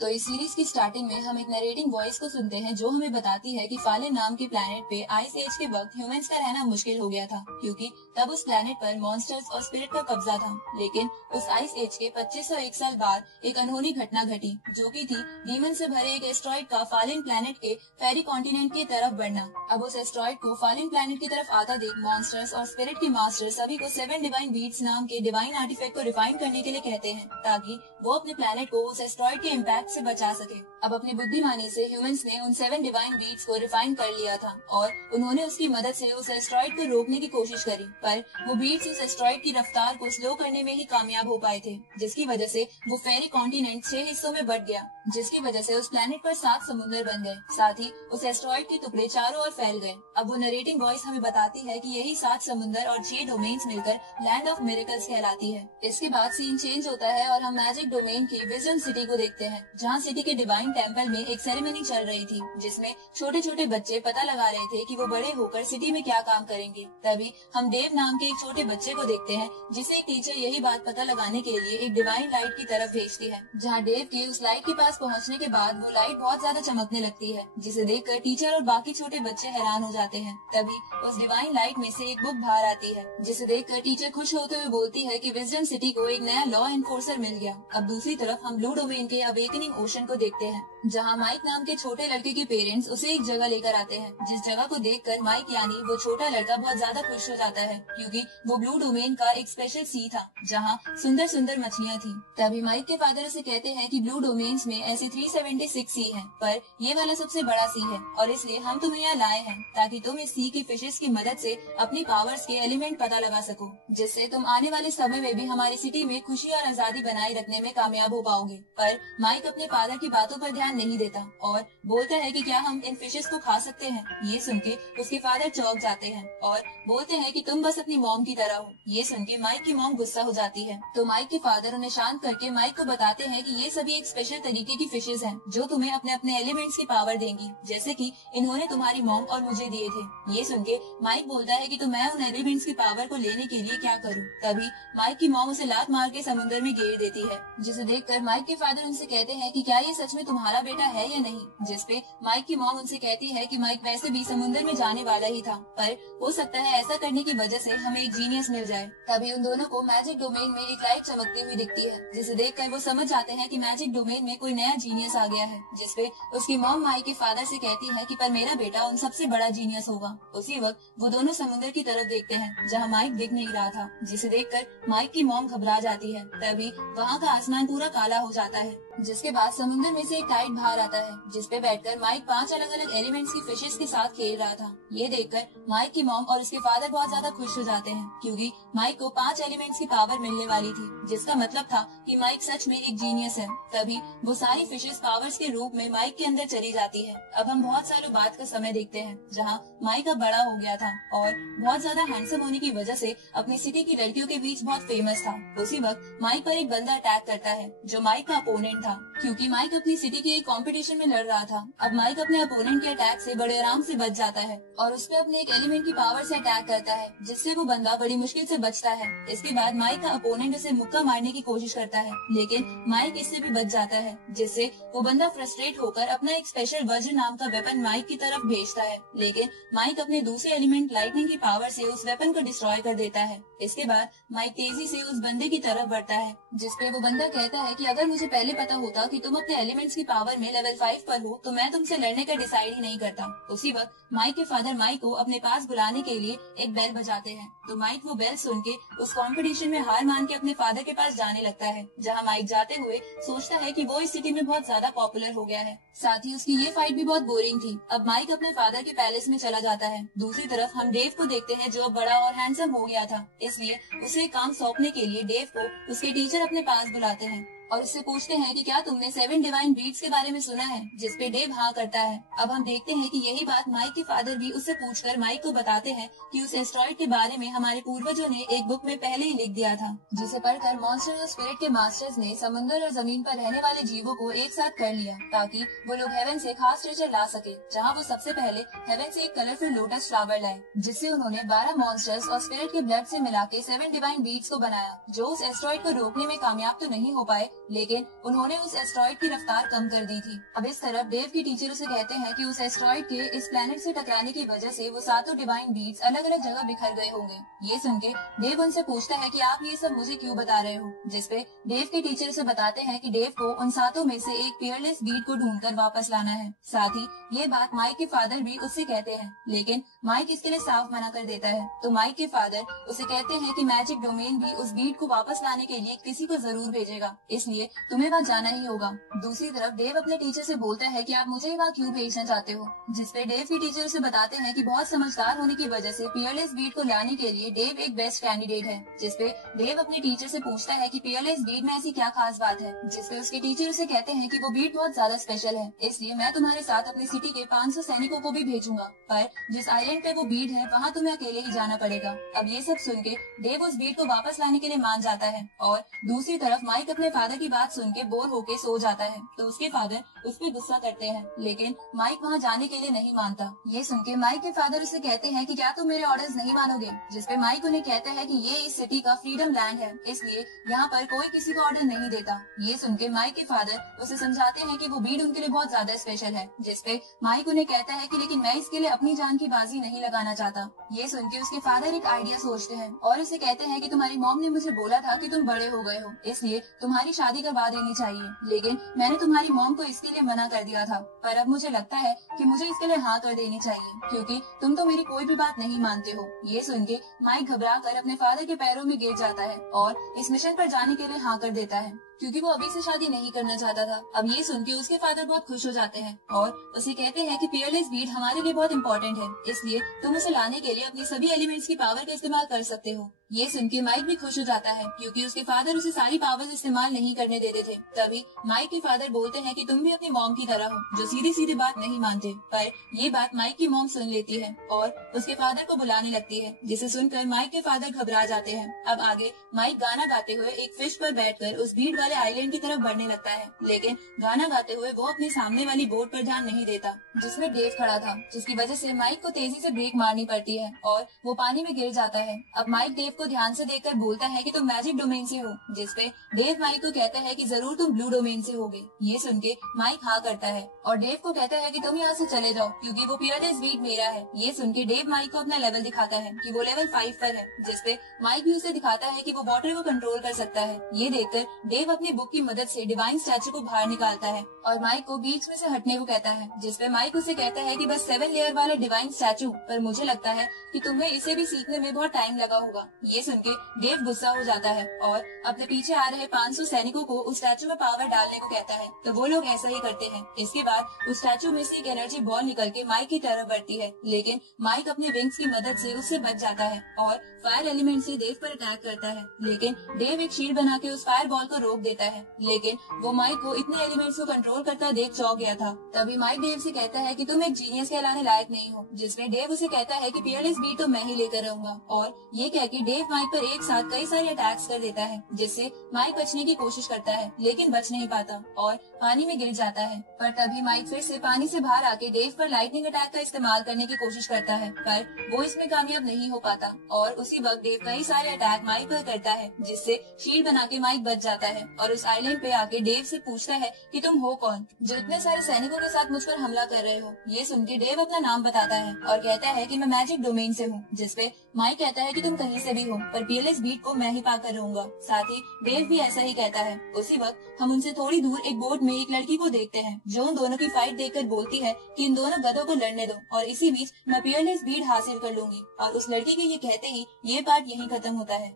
तो इस सीरीज की स्टार्टिंग में हम एक नरेटिंग वॉइस को सुनते हैं जो हमें बताती है कि फालिन नाम के प्लेनेट पे आइस एज के वक्त ह्यूमंस का रहना मुश्किल हो गया था, क्योंकि तब उस प्लेनेट पर मॉन्स्टर्स और स्पिरिट का कब्जा था। लेकिन उस आइस एज के 2501 साल बाद एक अनहोनी घटना घटी, जो की थी डीमन से भरे एक एस्ट्रॉइड का फालिन प्लेनेट के फेरी कॉन्टिनेंट की तरफ बढ़ना। अब उस एस्ट्रॉइड को फालिन प्लेनेट की तरफ आता देख मॉन्स्टर्स और स्पिरिट के मास्टर सभी को 7 डिवाइन बीट्स नाम के डिवाइन आर्टिफैक्ट को रिफाइन करने के लिए कहते हैं, ताकि वो अपने प्लेनेट को उस एस्ट्रॉइड के इम्पैक्ट से बचा सके। अब अपनी बुद्धिमानी से ह्यूमंस ने उन 7 डिवाइन बीट्स को रिफाइन कर लिया था और उन्होंने उसकी मदद से उस एस्ट्रॉइड को रोकने की कोशिश करी, पर वो बीट्स उस एस्ट्रॉइड की रफ्तार को स्लो करने में ही कामयाब हो पाए थे, जिसकी वजह से वो फेरी कॉन्टिनेंट 6 हिस्सों में बट गया, जिसकी वजह से उस प्लेनेट पर 7 समुद्र बन गए। साथ ही उस एस्ट्रॉइड के टुकड़े चारों ओर फैल गए। अब वो नरेटिंग वॉइस हमें बताती है कि यही 7 समुद्र और 6 डोमेन्स मिलकर लैंड ऑफ मिरेकल्स कहलाती है। इसके बाद सीन चेंज होता है और हम मैजिक डोमेन की विजडम सिटी को देखते हैं, जहाँ सिटी के डिवाइन टेम्पल में एक सेरेमनी चल रही थी, जिसमें छोटे छोटे बच्चे पता लगा रहे थे कि वो बड़े होकर सिटी में क्या काम करेंगे। तभी हम डेव नाम के एक छोटे बच्चे को देखते हैं, जिसे एक टीचर यही बात पता लगाने के लिए एक डिवाइन लाइट की तरफ भेजती है, जहाँ डेव के उस लाइट के पास पहुँचने के बाद वो लाइट बहुत ज्यादा चमकने लगती है, जिसे देखकर टीचर और बाकी छोटे बच्चे हैरान हो जाते हैं। तभी उस डिवाइन लाइट में से एक बुक बाहर आती है, जिसे देखकर टीचर खुश होते हुए बोलती है कि विजडम सिटी को एक नया लॉ एनफोर्सर मिल गया। अब दूसरी तरफ हम ब्लू डोमेन के अवेकनिंग ओशन को देखते हैं, जहाँ माइक नाम के छोटे लड़के के पेरेंट्स उसे एक जगह लेकर आते हैं, जिस जगह को देखकर माइक यानी वो छोटा लड़का बहुत ज्यादा खुश हो जाता है, क्योंकि वो ब्लू डोमेन का एक स्पेशल सी था, जहाँ सुंदर सुंदर मछलियाँ थी। तभी माइक के फादर उसे कहते हैं कि ब्लू डोमेन्स में ऐसे 376 सी हैं, पर ये वाला सबसे बड़ा सी है और इसलिए हम तुम्हें यहाँ लाए हैं, ताकि तुम इस सी की फिशेस की मदद से अपनी पावर्स के एलिमेंट पता लगा सको, जिससे तुम आने वाले समय में भी हमारी सिटी में खुशी और आजादी बनाए रखने में कामयाब हो पाओगे। पर माइक अपने फादर की बातों पर ध्यान नहीं देता और बोलता है कि क्या हम इन फिशेस को खा सकते हैं। ये सुन के उसके फादर चौंक जाते हैं और बोलते हैं कि तुम बस अपनी मॉम की तरह हो। ये सुन के माइक की मॉम गुस्सा हो जाती है, तो माइक के फादर उन्हें शांत करके माइक को बताते हैं कि ये सभी एक स्पेशल तरीके की फिशेस हैं, जो तुम्हें अपने अपने एलिमेंट्स की पावर देंगी, जैसे कि इन्होंने तुम्हारी मॉम और मुझे दिए थे। ये सुन के माइक बोलता है कि तो मैं उन एलिमेंट्स की पावर को लेने के लिए क्या करूँ। तभी माइक की मॉम उसे लात मार के समुद्र में गिर देती है, जिसे देखकर माइक के फादर उनसे कहते हैं कि क्या ये सच में तुम्हारा बेटा है या नहीं, जिसपे माइक की मॉम उनसे कहती है कि माइक वैसे भी समुद्र में जाने वाला ही था, पर हो सकता है ऐसा करने की वजह से हमें एक जीनियस मिल जाए। तभी उन दोनों को मैजिक डोमेन में एक लाइट चमकती हुई दिखती है, जिसे देखकर वो समझ जाते हैं कि मैजिक डोमेन में कोई नया जीनियस आ गया है, जिसपे उसकी मॉम माइक के फादर से कहती है कि पर मेरा बेटा उन सबसे बड़ा जीनियस होगा। उसी वक्त वो दोनों समुद्र की तरफ देखते हैं, जहाँ माइक दिख नहीं रहा था, जिसे देखकर माइक की मॉम घबरा जाती है। तभी वहाँ का आसमान पूरा काला हो जाता है, जिसके बाद समुद्र में से एक काइट बाहर आता है, जिसपे बैठकर माइक 5 अलग अलग एलिमेंट्स की फिशेस के साथ खेल रहा था। ये देखकर माइक की मॉम और उसके फादर बहुत ज्यादा खुश हो जाते हैं, क्योंकि माइक को 5 एलिमेंट्स की पावर मिलने वाली थी, जिसका मतलब था कि माइक सच में एक जीनियस है। तभी वो सारी फिशेस पावर्स के रूप में माइक के अंदर चली जाती है। अब हम बहुत सालों बाद का समय देखते हैं, जहाँ माइक अब बड़ा हो गया था और बहुत ज्यादा हैंडसम होने की वजह से अपनी सिटी की लड़कियों के बीच बहुत फेमस था। उसी वक्त माइक पर एक बंदा अटैक करता है, जो माइक का अपोनेंट था, क्योंकि माइक अपनी सिटी के एक कंपटीशन में लड़ रहा था। अब माइक अपने अपोनेंट के अटैक से बड़े आराम से बच जाता है और उसपे अपने एक एलिमेंट की पावर से अटैक करता है, जिससे वो बंदा बड़ी मुश्किल से बचता है। इसके बाद माइक का अपोनेंट उसे मुक्का मारने की कोशिश करता है, लेकिन माइक इससे भी बच जाता है, जिससे वो बंदा फ्रस्ट्रेट होकर अपना एक स्पेशल वज्र नाम का वेपन माइक की तरफ भेजता है, लेकिन माइक अपने दूसरे एलिमेंट लाइटनिंग की पावर से उस वेपन को डिस्ट्रॉय कर देता है। इसके बाद माइक तेजी से उस बंदे की तरफ बढ़ता है, जिसपे वो बंदा कहता है कि अगर मुझे पहले पता होता कि तुम अपने एलिमेंट्स की पावर में लेवल 5 पर हो, तो मैं तुमसे लड़ने का डिसाइड ही नहीं करता। उसी वक्त माइक के फादर माइक को अपने पास बुलाने के लिए एक बेल बजाते हैं, तो माइक वो बेल सुन के उस कंपटीशन में हार मान के अपने फादर के पास जाने लगता है, जहाँ माइक जाते हुए सोचता है कि वो इस सिटी में बहुत ज्यादा पॉपुलर हो गया है। साथ ही उसकी ये फाइट भी बहुत बोरिंग थी। अब माइक अपने फादर के पैलेस में चला जाता है। दूसरी तरफ हम डेव को देखते हैं, जो अब बड़ा और हैंडसम हो गया था, इसलिए उसे काम सौंपने के लिए डेव को उसके टीचर अपने पास बुलाते हैं और उससे पूछते हैं कि क्या तुमने 7 डिवाइन बीट्स के बारे में सुना है, जिसपे डेव हाँ करता है। अब हम देखते हैं कि यही बात माइक के फादर भी उससे पूछकर माइक को बताते हैं कि उस एस्ट्रॉइड के बारे में हमारे पूर्वजों ने एक बुक में पहले ही लिख दिया था, जिसे पढ़कर मॉन्स्टर और स्पिरिट के मास्टर्स ने समुद्र और जमीन पर रहने वाले जीवों को एक साथ कर लिया, ताकि वो लोग हेवन से खास ट्रेजर ला सके, जहाँ वो सबसे पहले हेवन से एक कलरफुल लोटस फ्लावर लाए, जिससे उन्होंने 12 मॉन्स्टर्स और स्पिरिट के ब्लड से मिला के 7 डिवाइन बीट्स को बनाया, जो उस एस्ट्रॉइड को रोकने में कामयाब तो नहीं हो पाए, लेकिन उन्होंने उस एस्ट्रॉइड की रफ्तार कम कर दी थी। अब इस तरफ डेव के टीचर उसे कहते हैं कि उस एस्ट्रॉइड के इस प्लेनेट से टकराने की वजह से वो सातों डिवाइन बीट्स अलग अलग जगह बिखर गए होंगे। ये सुन के डेव उनसे पूछता है कि आप ये सब मुझे क्यों बता रहे हो, जिसपे डेव के टीचर उसे बताते हैं कि डेव को उन सातों में से एक पियरलेस बीट को ढूंढकर वापस लाना है। साथ ही ये बात माइक के फादर भी उससे कहते हैं, लेकिन माइक इसके लिए साफ मना कर देता है। तो माइक के फादर उसे कहते हैं कि मैजिक डोमेन भी उस बीट को वापस लाने के लिए किसी को जरूर भेजेगा, इसलिए तुम्हें वहाँ जाना ही होगा। दूसरी तरफ डेव अपने टीचर से बोलता है कि आप मुझे वहाँ क्यों भेजना चाहते हो, जिसपे डेव के टीचर उसे बताते हैं कि बहुत समझदार होने की वजह से पियरलेस बीट को लाने के लिए डेव एक बेस्ट कैंडिडेट है। जिसपे डेव अपने टीचर से पूछता है कि पियरलेस बीट में ऐसी क्या खास बात है, जिसपे उसके टीचर उसे कहते हैं कि वो बीट बहुत ज्यादा स्पेशल है, इसलिए मैं तुम्हारे साथ अपनी सिटी के 500 सैनिकों को भी भेजूंगा, पर जिस आइलैंड पे वो बीट है वहाँ तुम्हें अकेले ही जाना पड़ेगा। अब ये सब सुन के डेव उस बीट को वापस लाने के लिए मान जाता है और दूसरी तरफ माइक अपने फादर की बात सुन के बोर होके सो जाता है। तो उसके फादर उस पर गुस्सा करते हैं, लेकिन माइक वहाँ जाने के लिए नहीं मानता। ये सुन के माइक के फादर उसे कहते हैं कि क्या तुम मेरे ऑर्डर्स नहीं मानोगे, जिसपे माइक उन्हें कहता है कि ये इस सिटी का फ्रीडम लैंड है, इसलिए यहाँ पर कोई किसी को ऑर्डर नहीं देता। ये सुन के माइक के फादर उसे समझाते हैं कि वो बीट उनके लिए बहुत ज्यादा स्पेशल है, जिसपे माइक उन्हें कहता है कि लेकिन मैं इसके लिए अपनी जान की बाजी नहीं लगाना चाहता। ये सुन के उसके फादर एक आइडिया सोचते हैं और उसे कहते हैं कि तुम्हारी मॉम ने मुझे बोला था कि तुम बड़े हो गए हो, इसलिए तुम्हारी शादी करवा देनी चाहिए, लेकिन मैंने तुम्हारी मॉम को इसके लिए मना कर दिया था, पर अब मुझे लगता है कि मुझे इसके लिए हाँ कर देनी चाहिए, क्योंकि तुम तो मेरी कोई भी बात नहीं मानते हो। ये सुन के माइक घबरा कर अपने फादर के पैरों में गिर जाता है और इस मिशन पर जाने के लिए हाँ कर देता है, क्योंकि वो अभी से शादी नहीं करना चाहता था। अब ये सुन के उसके फादर बहुत खुश हो जाते हैं और उसे कहते हैं कि पियरलेस बीट हमारे लिए बहुत इंपॉर्टेंट है, इसलिए तुम उसे लाने के लिए अपनी सभी एलिमेंट्स की पावर का इस्तेमाल कर सकते हो। ये सुन के माइक भी खुश हो जाता है, क्योंकि उसके फादर उसे सारी पावर्स इस्तेमाल नहीं करने देते थे। तभी माइक के फादर बोलते हैं कि तुम भी अपनी मॉम की तरह हो, जो सीधी सीधी बात नहीं मानते। पर ये बात माइक की मॉम सुन लेती है और उसके फादर को बुलाने लगती है, जिसे सुनकर माइक के फादर घबरा जाते हैं। अब आगे माइक गाना गाते हुए एक फिश पर बैठकर उस भीड़ वाले आइलैंड की तरफ बढ़ने लगता है, लेकिन गाना गाते हुए वो अपने सामने वाली बोट पर ध्यान नहीं देता, जिसमें डेव खड़ा था, जिसकी वजह से माइक को तेजी से ब्रेक मारनी पड़ती है और वो पानी में गिर जाता है। अब माइक डेव को ध्यान से देखकर बोलता है कि तुम मैजिक डोमेन से हो, जिसपे डेव माइक को कहता है कि जरूर तुम ब्लू डोमेन से होगे। ये सुन के माइक हाँ करता है और डेव को कहता है कि तुम यहाँ से चले जाओ, क्योंकि वो पियरलेस बीट मेरा है। ये सुन के डेव माइक को अपना लेवल दिखाता है कि वो लेवल 5 पर है, जिसपे माइक भी उसे दिखाता है कि वो वाटर को कंट्रोल कर सकता है। ये देखकर डेव अपनी बुक की मदद से डिवाइन स्टैचू को बाहर निकालता है और माइक को बीच में से हटने को कहता है, जिसपे माइक उसे कहता है कि बस 7 लेयर वाला डिवाइन स्टैचू, पर मुझे लगता है कि तुम्हें इसे भी सीखने में बहुत टाइम लगा होगा। ये सुन के डेव गुस्सा हो जाता है और अपने पीछे आ रहे 500 सैनिकों को उस स्टैचू में पावर डालने को कहता है। तो वो लोग ऐसा ही करते हैं। इसके बाद उस स्टैचू में से एक एनर्जी बॉल निकल के माइक की तरफ बढ़ती है, लेकिन माइक अपने विंग्स की मदद से उससे बच जाता है और फायर एलिमेंट से डेव पर अटैक करता है, लेकिन डेव एक शील्ड बना के उस फायर बॉल को रोक देता है। लेकिन वो माइक को इतने एलिमेंट्स को कंट्रोल करता देख चौंक गया था। तभी माइक डेव से कहता है कि तुम एक जीनियस कहलाने लायक नहीं हो, जिसमें डेव उसे कहता है कि पियरलेस बीट तो मैं ही लेकर रहूंगा। और ये कह के डेव माइक पर एक साथ कई सारे अटैक्स कर देता है, जिससे माइक बचने की कोशिश करता है, लेकिन बच नहीं पाता और पानी में गिर जाता है। पर तभी माइक फिर से पानी से बाहर आके डेव पर लाइटनिंग अटैक का इस्तेमाल करने की कोशिश करता है, पर वो इसमें कामयाब नहीं हो पाता और उसी वक्त डेव कई सारे अटैक माइक पर करता है, जिससे शील्ड बना के माइक बच जाता है और उस आइलैंड पे आके डेव से पूछता है कि तुम हो कौन, जो इतने सारे सैनिकों के साथ मुझ पर हमला कर रहे हो। ये सुन के डेव अपना नाम बताता है और कहता है कि मैं मैजिक डोमेन से हूँ, जिसपे माइक कहता है कि तुम कहीं से भी हो, पर पियरलेस बीट को मैं ही पाकर रहूंगा। साथ ही डेव भी ऐसा ही कहता है। उसी वक्त हम उनसे थोड़ी दूर एक बोट में एक लड़की को देखते हैं, जो उन दोनों की फाइट देखकर बोलती है कि इन दोनों गधों को लड़ने दो और इसी बीच मैं पियरलेस बीट हासिल कर लूंगी। और उस लड़की के ये कहते ही ये पार्ट यहीं खत्म होता है।